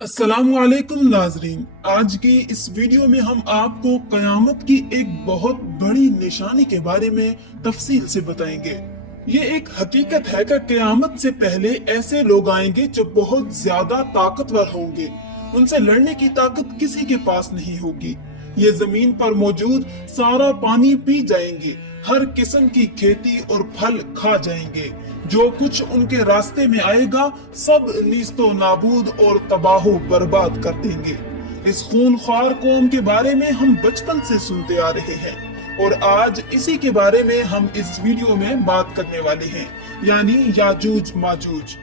अस्सलाम वालेकुम नाजरीन। आज की इस वीडियो में हम आपको कयामत की एक बहुत बड़ी निशानी के बारे में तफसील से बताएंगे। ये एक हकीकत है कि कयामत से पहले ऐसे लोग आएंगे जो बहुत ज्यादा ताकतवर होंगे। उनसे लड़ने की ताकत किसी के पास नहीं होगी। ये जमीन पर मौजूद सारा पानी पी जाएंगे, हर किस्म की खेती और फल खा जाएंगे। जो कुछ उनके रास्ते में आएगा सब नीस्तो नाबूद और तबाहो बर्बाद कर देंगे। इस खूनख्वार कौम के बारे में हम बचपन से सुनते आ रहे हैं और आज इसी के बारे में हम इस वीडियो में बात करने वाले हैं, यानी याजूज माजूज।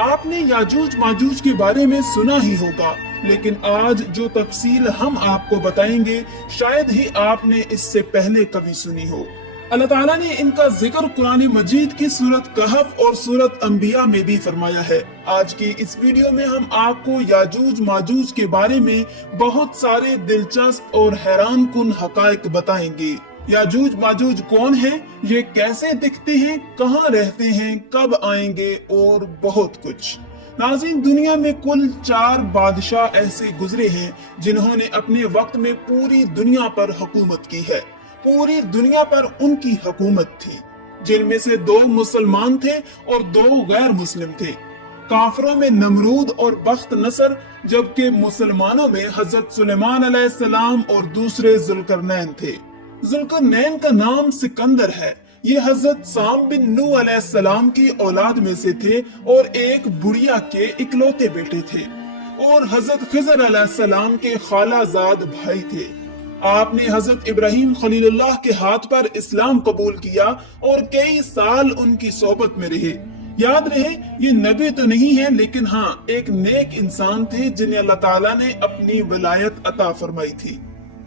आपने याजूज माजूज के बारे में सुना ही होगा, लेकिन आज जो तफसील हम आपको बताएंगे शायद ही आपने इससे पहले कभी सुनी हो। अल्लाह ताला ने इनका जिक्र कुरान मजीद की सूरत कहफ और सूरत अंबिया में भी फरमाया है। आज की इस वीडियो में हम आपको याजूज माजूज के बारे में बहुत सारे दिलचस्प और हैरान कुन हकायक बताएंगे। याजूज माजूज कौन है, ये कैसे दिखते हैं, कहाँ रहते हैं, कब आएंगे और बहुत कुछ। नाज़रीन, दुनिया में कुल 4 बादशाह ऐसे गुजरे हैं जिन्होंने अपने वक्त में पूरी दुनिया पर हुकूमत की है। पूरी दुनिया पर उनकी हुकूमत थी, जिनमें से 2 मुसलमान थे और 2 गैर मुस्लिम थे। काफरों में नमरूद और बख्त नसर, जबकि मुसलमानों में हजरत सुलेमान अलैहिस्सलाम और दूसरे जुल्करनैन थे। जुल्करनैन का नाम सिकंदर है। ये हजरत साम बिन नूह अलैहिस्सलाम की औलाद में से थे और एक बुढ़िया के इकलौते बेटे थे और हजरत खिजर अलैहिस्सलाम के खालाजाद भाई थे। आपने हजरत इब्राहिम खलीलुल्लाह के हाथ पर इस्लाम कबूल किया और कई साल उनकी सोबत में रहे। याद रहे, ये नबी तो नहीं है, लेकिन हाँ, एक नेक इंसान थे जिन्हें अल्लाह ताला ने अपनी विलायत अता फरमाई थी।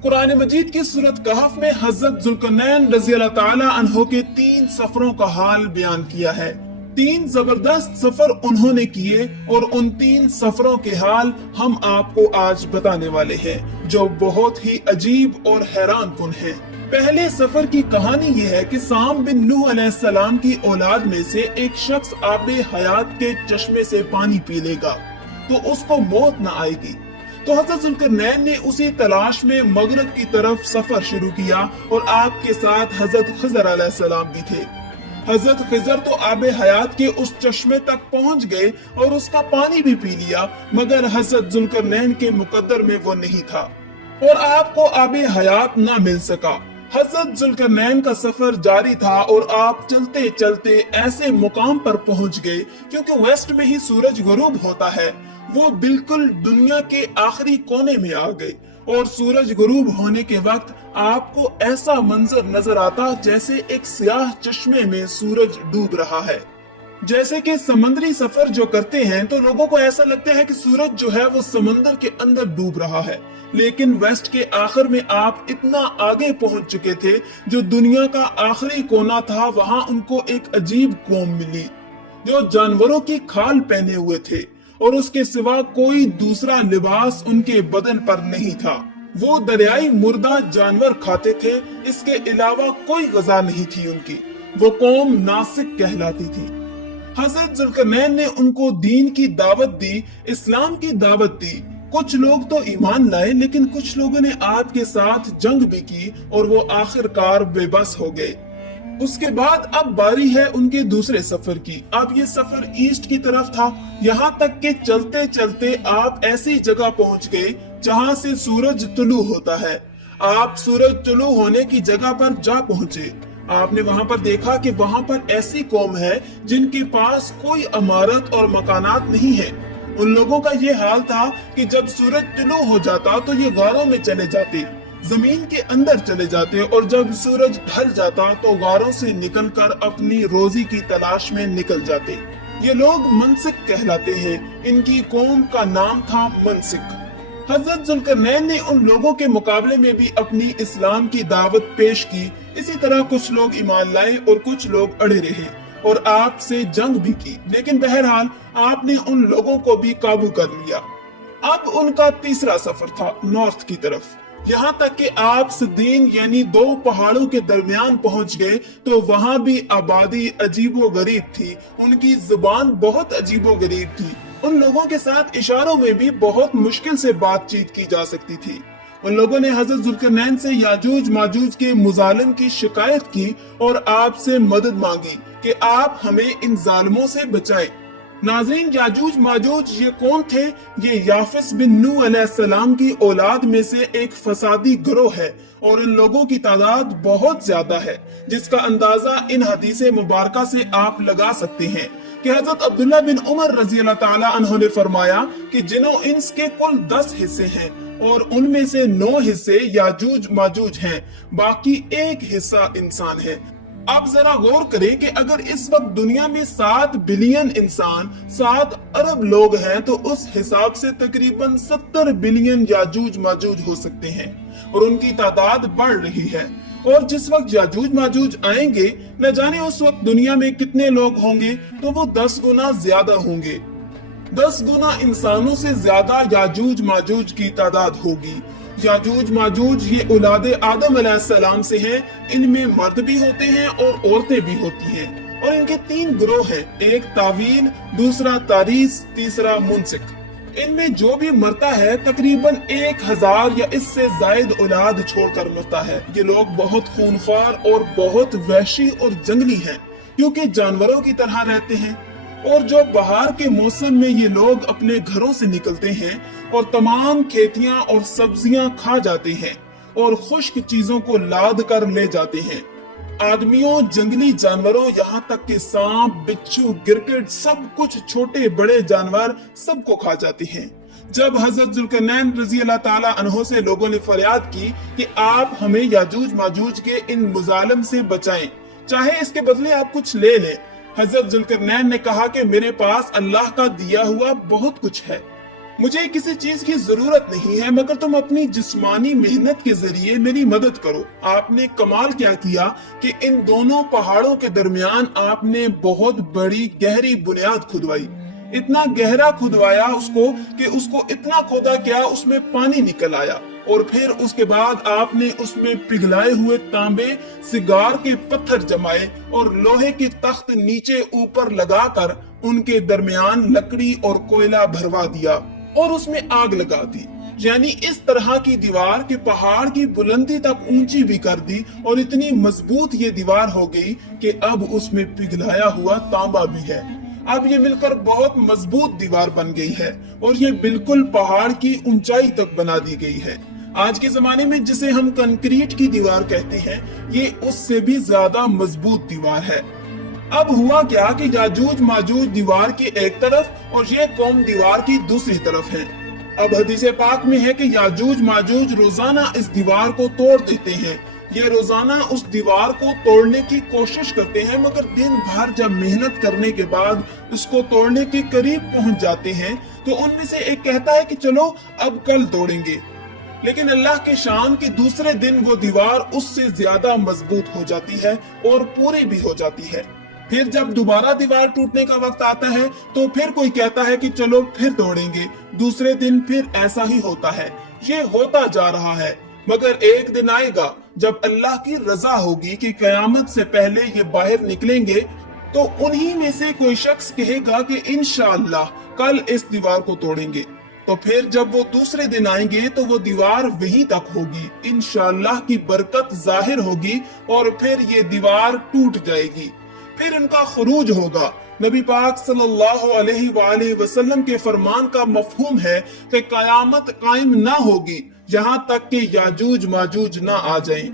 कुरान मजीद की सूरत कहफ में हजरत जुल्करनैन रज़ी अल्लाह ताला अन्हो के 3 सफरों का हाल बयान किया है। 3 जबरदस्त सफर उन्होंने किए और उन 3 सफरों के हाल हम आपको आज बताने वाले हैं, जो बहुत ही अजीब और हैरान कुन है। पहले सफर की कहानी ये है कि साम बिन नूह अलैहिस्सलाम की औलाद में से एक शख्स आबे हयात के चश्मे से पानी पी लेगा तो उसको मौत न आएगी। तो हजरत जुल्करनैन ने उसी तलाश में मगरब की तरफ सफर शुरू किया और आपके साथ हजरत खिजर अलैहिस्सलाम भी थे। हजरत खिजर तो आबे हयात के उस चश्मे तक पहुंच गए और उसका पानी भी पी लिया, मगर हजरत जुल्करनैन के मुकद्दर में वो नहीं था और आपको आबे हयात न मिल सका। हजरत जुल्करनैन का सफर जारी था और आप चलते चलते ऐसे मुकाम पर पहुंच गए, क्योंकि वेस्ट में ही सूरज गुरूब होता है, वो बिल्कुल दुनिया के आखिरी कोने में आ गए और सूरज गुरूब होने के वक्त आपको ऐसा मंजर नजर आता जैसे एक सियाह चश्मे में सूरज डूब रहा है। जैसे कि समंदरी सफर जो करते हैं तो लोगों को ऐसा लगता है कि सूरज जो है वो समंदर के अंदर डूब रहा है, लेकिन वेस्ट के आखिर में आप इतना आगे पहुंच चुके थे, जो दुनिया का आखिरी कोना था, वहां उनको एक अजीब कौम मिली जो जानवरों की खाल पहने हुए थे और उसके सिवा कोई दूसरा लिबास उनके बदन पर नहीं था। वो दरियाई मुर्दा जानवर खाते थे, इसके अलावा कोई ग़िज़ा नहीं थी उनकी। वो कौम नासिक कहलाती थी। हजरत जुल्करनैन ने उनको दीन की दावत दी, इस्लाम की दावत दी। कुछ लोग तो ईमान लाए, लेकिन कुछ लोगों ने आपके साथ जंग भी की और वो आखिरकार बेबस हो गए। उसके बाद अब बारी है उनके दूसरे सफर की। अब ये सफर ईस्ट की तरफ था, यहाँ तक कि चलते चलते आप ऐसी जगह पहुंच गए जहाँ से सूरज तुलू होता है। आप सूरज तुलू होने की जगह पर जा पहुंचे। आपने वहाँ पर देखा कि वहाँ पर ऐसी कौम है जिनके पास कोई इमारत और मकानात नहीं है। उन लोगों का ये हाल था कि जब सूरज तुलू हो जाता तो ये गारों में चले जाते, जमीन के अंदर चले जाते, और जब सूरज ढल जाता तो गारों से निकलकर अपनी रोजी की तलाश में निकल जाते। ये लोग मनसिक कहलाते हैं। इनकी कौम का नाम था मनसिक। हजरत जुल्करनैन ने उन लोगों के मुकाबले में भी अपनी इस्लाम की दावत पेश की। इसी तरह कुछ लोग ईमान लाए और कुछ लोग अड़े रहे और आपसे जंग भी की, लेकिन बहरहाल आपने उन लोगों को भी काबू कर लिया। अब उनका तीसरा सफर था नॉर्थ की तरफ। यहाँ तक कि आप सदीन यानी 2 पहाड़ों के दरमियान पहुंच गए तो वहाँ भी आबादी अजीबो गरीब थी। उनकी जुबान बहुत अजीबो गरीब थी। उन लोगों के साथ इशारों में भी बहुत मुश्किल से बातचीत की जा सकती थी। उन लोगों ने हजरत जुल्करनैन से याजूज माजूज के मुजालिम की शिकायत की और आपसे मदद मांगी कि आप हमें इन जालिमों से बचाएं। नाज़रीन, याजूज माजूज ये कौन थे? ये याफिस बिन नूह अलैहिस्सलाम की औलाद में से एक फसादी गिरोह है और इन लोगों की तादाद बहुत ज्यादा है, जिसका अंदाजा इन हदीसे मुबारका से आप लगा सकते हैं कि हजरत अब्दुल्ला बिन उमर रजी अल्लाह ताला अन्हु ने फरमाया कि जिनो इंस के कुल 10 हिस्से हैं और उनमें से 9 हिस्से याजूज माजूज हैं, बाकी एक हिस्सा इंसान है। आप जरा गौर करें कि अगर इस वक्त दुनिया में 7 बिलियन इंसान 7 अरब लोग हैं तो उस हिसाब से तकरीबन 70 बिलियन याजूज माजूज हो सकते हैं और उनकी तादाद बढ़ रही है। और जिस वक्त याजूज माजूज आएंगे, न जाने उस वक्त दुनिया में कितने लोग होंगे, तो वो 10 गुना ज्यादा होंगे। 10 गुना इंसानों से ज्यादा याजूज माजूज की तादाद होगी। याजूज माजूज ये औलादे आदम अलैहिस्सलाम से हैं। इनमें मर्द भी होते हैं और औरतें भी होती हैं और इनके 3 गिरोह हैं, एक तावील, दूसरा तारीस, तीसरा मुनसिक। इनमें जो भी मरता है तकरीबन 1000 या इससे जायद औलाद छोड़कर मरता है। ये लोग बहुत खूनख्वार और बहुत वहशी और जंगली हैं, क्योंकि जानवरों की तरह रहते हैं। और जो बहार के मौसम में ये लोग अपने घरों से निकलते हैं और तमाम खेतियां और सब्जियां खा जाते हैं और खुश्क चीजों को लाद कर ले जाते हैं। आदमियों, जंगली जानवरों, यहाँ तक कि सांप, बिच्छू, गिरगिट, सब कुछ छोटे बड़े जानवर सबको खा जाते हैं। जब हजरत जुल्करनैन रजी अल्लाह ताला अन्हो से लोगों ने फरियाद की कि आप हमें याजूज माजूज के इन मुजालिम से बचाएं, चाहे इसके बदले आप कुछ ले लें, हजरत जुल्करनैन ने कहा कि मेरे पास अल्लाह का दिया हुआ बहुत कुछ है, मुझे किसी चीज की जरूरत नहीं है, मगर तुम अपनी जिस्मानी मेहनत के जरिए मेरी मदद करो। आपने कमाल क्या किया कि इन दोनों पहाड़ों के दरमियान आपने बहुत बड़ी गहरी बुनियाद खुदवाई। इतना गहरा खुदवाया उसको कि उसको इतना खोदा क्या उसमें पानी निकल आया, और फिर उसके बाद आपने उसमें पिघलाए हुए तांबे, सिगार के पत्थर जमाए और लोहे के तख्त नीचे ऊपर लगाकर उनके दरमियान लकड़ी और कोयला भरवा दिया और उसमें आग लगा दी। यानी इस तरह की दीवार के पहाड़ की बुलंदी तक ऊंची भी कर दी और इतनी मजबूत ये दीवार हो गई कि अब उसमें पिघलाया हुआ तांबा भी है। अब ये मिलकर बहुत मजबूत दीवार बन गई है और ये बिल्कुल पहाड़ की ऊंचाई तक बना दी गई है। आज के जमाने में जिसे हम कंक्रीट की दीवार कहते हैं, ये उससे भी ज्यादा मजबूत दीवार है। अब हुआ क्या कि याजूज माजूज दीवार की एक तरफ और ये कौम दीवार की दूसरी तरफ है। अब हदीसे पाक में है कि याजूज माजूज रोजाना इस दीवार को तोड़ देते हैं। ये रोजाना उस दीवार को तोड़ने की कोशिश करते हैं, मगर दिन भर जब मेहनत करने के बाद उसको तोड़ने के करीब पहुंच जाते हैं तो उनमें से एक कहता है कि चलो अब कल तोड़ेंगे, लेकिन अल्लाह के शान के दूसरे दिन वो दीवार उससे ज्यादा मजबूत हो जाती है और पूरी भी हो जाती है। फिर जब दोबारा दीवार टूटने का वक्त आता है तो फिर कोई कहता है कि चलो फिर तोड़ेंगे, दूसरे दिन फिर ऐसा ही होता है। ये होता जा रहा है, मगर एक दिन आएगा जब अल्लाह की रजा होगी कि कयामत से पहले ये बाहर निकलेंगे, तो उन्हीं में से कोई शख्स कहेगा कि इंशाअल्लाह कल इस दीवार को तोड़ेंगे। तो फिर जब वो दूसरे दिन आएंगे तो वो दीवार वहीं तक होगी, इंशाअल्लाह की बरकत जाहिर होगी और फिर ये दीवार टूट जाएगी। फिर इनका खुरूज होगा। नबी पाक सल्लल्लाहु अलैहि वसल्लम के फरमान का मफहूम है कि कयामत कायम ना होगी यहाँ तक कि याजूज माजूज ना आ जाएं।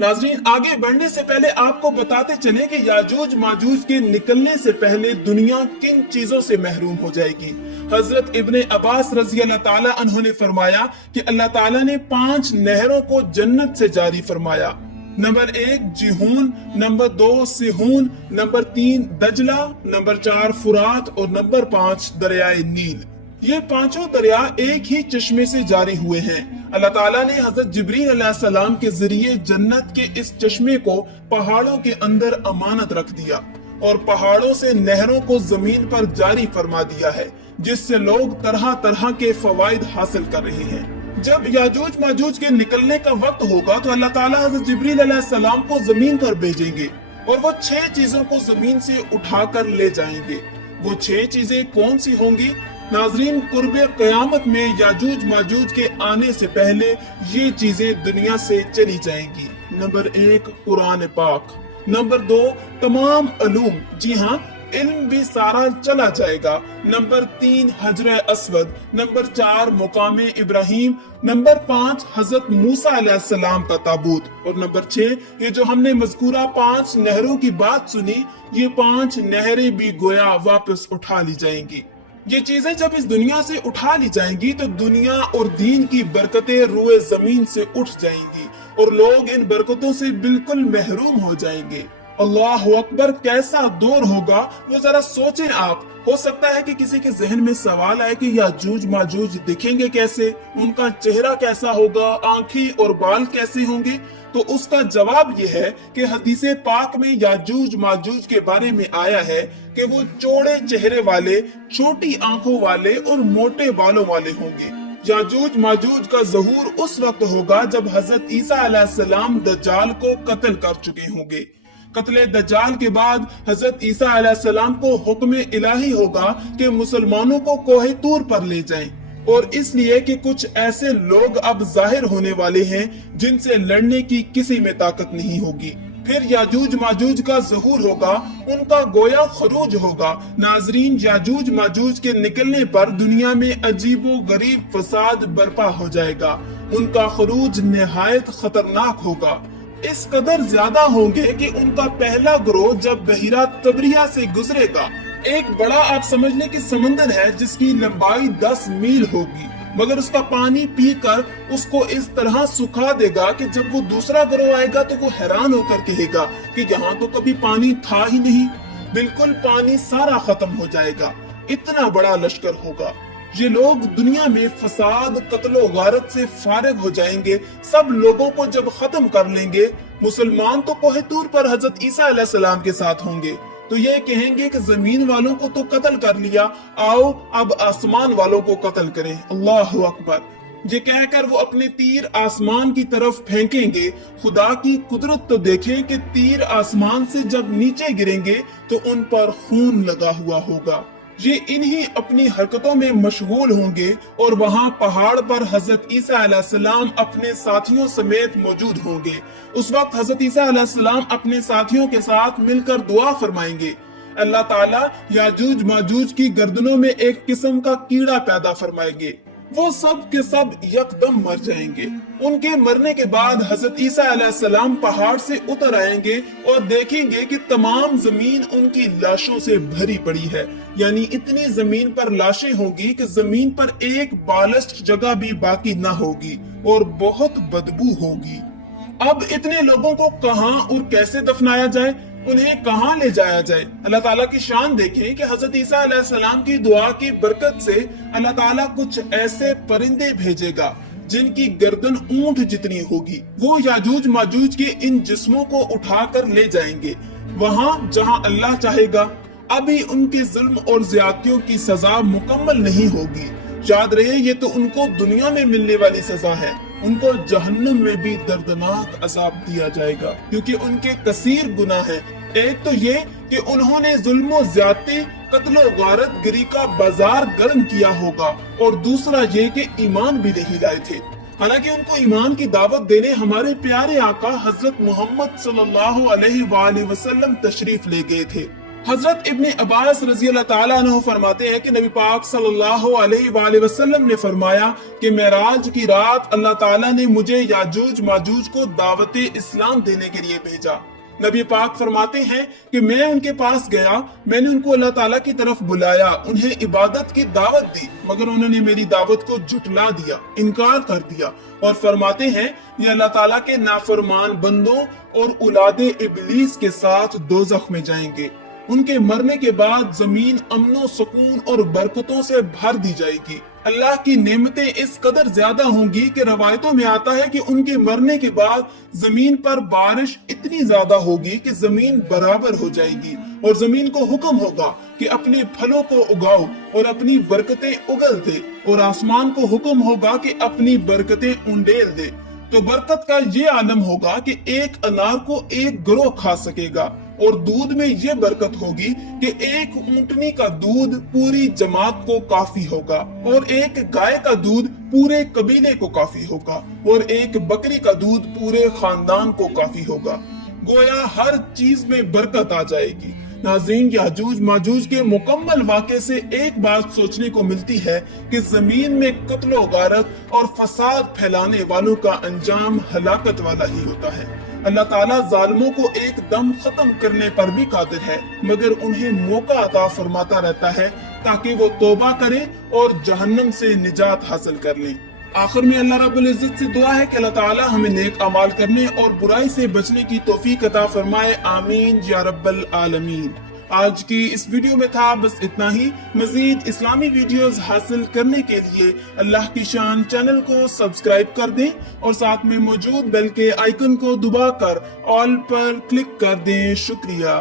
नाज़रीन, आगे बढ़ने से पहले आपको बताते चले कि याजूज माजूज के निकलने से पहले दुनिया किन चीजों से महरूम हो जाएगी। हजरत इब्ने अब्बास रजी अल्लाह ताला अन्हु ने फरमाया कि अल्लाह ताला ने 5 नहरों को जन्नत से जारी फरमाया। नंबर 1 जिहून, नंबर 2 सिहून, नंबर 3 दजला, नंबर 4 फुरात और नंबर 5 दरियाए नील। ये पांचों दरिया एक ही चश्मे से जारी हुए हैं। अल्लाह ताला ने हजरत जिब्रील अलैहिस्सलाम के जरिए जन्नत के इस चश्मे को पहाड़ों के अंदर अमानत रख दिया और पहाड़ों से नहरों को जमीन पर जारी फरमा दिया है, जिससे लोग तरह तरह के फवाइद हासिल कर रहे हैं। जब याजूज माजूज के निकलने का वक्त होगा तो अल्लाह ताला हजरत जिब्रील अलैहिस्सलाम को जमीन पर भेजेंगे और वो 6 चीजों को जमीन से उठाकर ले जाएंगे। वो 6 चीजें कौन सी होंगी, नाजरीन, कुर्बे क़यामत में याजूज माजूज के आने से पहले ये चीजें दुनिया से चली जाएंगी। नंबर 1 कुरान पाक, नंबर 2 तमाम अलूम, जी हाँ इल्म भी सारा चला जाएगा। नंबर 3 हजर अस्वद, नंबर 4 मुकामे इब्राहिम, नंबर 5 हजरत मूसा अलैहिस्सलाम का ताबूत, और नंबर 6 ये जो हमने मज़कूरा 5 नहरों की बात सुनी, ये 5 नहरें भी गोया वापस उठा ली जाएंगी। ये चीजें जब इस दुनिया से उठा ली जाएंगी तो दुनिया और दीन की बरकतें रुए जमीन से उठ जाएंगी और लोग इन बरकतों से बिल्कुल महरूम हो जाएंगे। अल्लाह अकबर, कैसा दौर होगा वो जरा सोचें आप। हो सकता है कि किसी के जहन में सवाल आए कि याजूज माजूज दिखेंगे कैसे, उनका चेहरा कैसा होगा, आंखें और बाल कैसे होंगे। तो उसका जवाब ये है कि हदीसे पाक में याजूज माजूज के बारे में आया है कि वो चौड़े चेहरे वाले, छोटी आंखों वाले और मोटे बालों वाले होंगे। याजूज माजूज का ज़हूर उस वक्त होगा जब हजरत ईसा अलैहिस्सलाम दज्जाल को कत्ल कर चुके होंगे। कत्ले दज्जाल के बाद हजरत ईसा अलैहिस्सलाम को हुक्म इलाही होगा कि मुसलमानों को कोहे तूर पर ले जाएं, और इसलिए कि कुछ ऐसे लोग अब जाहिर होने वाले हैं जिनसे लड़ने की किसी में ताकत नहीं होगी। फिर याजूज माजूज का ज़हूर होगा, उनका गोया खरूज होगा। नाजरीन, याजूज माजूज के निकलने पर दुनिया में अजीबो गरीब फसाद बर्पा हो जाएगा। उनका खरूज निहायत खतरनाक होगा, इस कदर ज्यादा होंगे कि उनका पहला ग्रोह जब बहिरा तबरिया से गुजरेगा, एक बड़ा आप समझ लें कि समंदर है जिसकी लंबाई 10 मील होगी, मगर उसका पानी पीकर उसको इस तरह सुखा देगा कि जब वो दूसरा ग्रोह आएगा तो वो हैरान होकर कहेगा कि यहाँ तो कभी पानी था ही नहीं, बिल्कुल पानी सारा खत्म हो जाएगा। इतना बड़ा लश्कर होगा। ये लोग दुनिया में फसाद, कत्लो गारत से फारिग हो जाएंगे। सब लोगों को जब खत्म कर लेंगे, मुसलमान तो कोहे तूर पर हजरत ईसा अलैहिस्सलाम के साथ होंगे, तो ये कहेंगे कि जमीन वालों को तो कत्ल कर लिया, आओ अब आसमान वालों को कत्ल करें। अल्लाह अकबर। ये कहकर वो अपने तीर आसमान की तरफ फेंकेंगे। खुदा की कुदरत तो देखें कि तीर आसमान से जब नीचे गिरेंगे तो उन पर खून लगा हुआ होगा। ये इन्हीं अपनी हरकतों में मशगूल होंगे और वहाँ पहाड़ पर हजरत ईसा अलैहिस्सलाम अपने साथियों समेत मौजूद होंगे। उस वक्त हजरत ईसा अलैहिस्सलाम अपने साथियों के साथ मिलकर दुआ फरमाएंगे। अल्लाह ताला याजूज माजूज की गर्दनों में एक किस्म का कीड़ा पैदा फरमाएंगे, वो सब के सब यकदम मर जाएंगे। उनके मरने के बाद हजरत ईसा अलैहिस्सलाम पहाड़ से उतर आएंगे और देखेंगे कि तमाम जमीन उनकी लाशों से भरी पड़ी है, यानी इतनी जमीन पर लाशें होगी कि जमीन पर एक बालस्ट जगह भी बाकी न होगी और बहुत बदबू होगी। अब इतने लोगों को कहां और कैसे दफनाया जाए, उन्हें कहां ले जाया जाए। अल्लाह ताला की शान देखें कि हजरत ईसा अलैहिस्सलाम की दुआ की बरकत से अल्लाह ताला कुछ ऐसे परिंदे भेजेगा जिनकी गर्दन ऊंट जितनी होगी। वो याजूज माजूज के इन जिस्मों को उठाकर ले जाएंगे वहां जहां अल्लाह चाहेगा। अभी उनके जुल्म और ज्यादतियों की सजा मुकम्मल नहीं होगी। याद रहे, ये तो उनको दुनिया में मिलने वाली सजा है, उनको जहन्नम में भी दर्दनाक अजाब दिया जाएगा, क्योंकि उनके कसीर गुनाह हैं। एक तो ये कि उन्होंने जुल्म और ज्यादती, कत्लो गारत गिरी का बाजार गर्म किया होगा, और दूसरा ये कि ईमान भी नहीं लाए थे। हालांकि उनको ईमान की दावत देने हमारे प्यारे आका हजरत मोहम्मद सल्लल्लाहु अलैहि वसल्लम तशरीफ ले गए थे। हजरत इब्ने अब्बास रजी अल्लाह ताला अन्हु फरमाते हैं कि नबी पाक सल्लल्लाहु अलैहि वसल्लम ने फरमाया कि मेराज की रात अल्लाह ताला ने मुझे याजूज माजूज को दावत इस्लाम देने के लिए भेजा। नबी पाक फरमाते हैं कि मैं उनके पास गया, मैंने उनको अल्लाह ताला की तरफ बुलाया, उन्हें इबादत की दावत दी, मगर उन्होंने मेरी दावत को झुटला दिया, इनकार कर दिया, और फरमाते हैं ये अल्लाह ताला के नाफरमान बंदों और औलादे इब्लीस के साथ दोज़ख में जाएंगे। उनके मरने के बाद जमीन अमनो सुकून और बरकतों से भर दी जाएगी। अल्लाह की नेमतें इस कदर ज्यादा होंगी कि रवायतों में आता है कि उनके मरने के बाद जमीन पर बारिश इतनी ज्यादा होगी कि जमीन बराबर हो जाएगी, और जमीन को हुक्म होगा कि अपने फलों को उगाओ और अपनी बरकतें उगल दे, और आसमान को हुक्म होगा कि अपनी बरकतें उंडेल दे। तो बरकत का ये आलम होगा कि एक अनार को एक गिरोह खा सकेगा, और दूध में ये बरकत होगी कि एक ऊंटनी का दूध पूरी जमात को काफी होगा, और एक गाय का दूध पूरे कबीले को काफी होगा, और एक बकरी का दूध पूरे खानदान को काफी होगा। गोया हर चीज में बरकत आ जाएगी। नाज़रीन, याजूज माजूज के मुकम्मल वाक़े से एक बात सोचने को मिलती है कि जमीन में कत्लो गारत और फसाद फैलाने वालों का अंजाम हलाकत वाला ही होता है। अल्लाह ताला जालिमों को एकदम खत्म करने पर भी कादिर है, मगर उन्हें मौका अता फरमाता रहता है ताकि वो तौबा करें और जहन्नम से निजात हासिल कर लें। आखिर में अल्लाह रब्बुल इज्जत से दुआ है कि अल्लाह ताला हमें नेक अमाल करने और बुराई से बचने की तौफीक अता फरमाए। आमीन या रब्बल आलमीन। आज की इस वीडियो में था बस इतना ही। मजीद इस्लामी वीडियोस हासिल करने के लिए अल्लाह की शान चैनल को सब्सक्राइब कर दें और साथ में मौजूद बेल के आइकन को दबाकर ऑल पर क्लिक कर दें। शुक्रिया।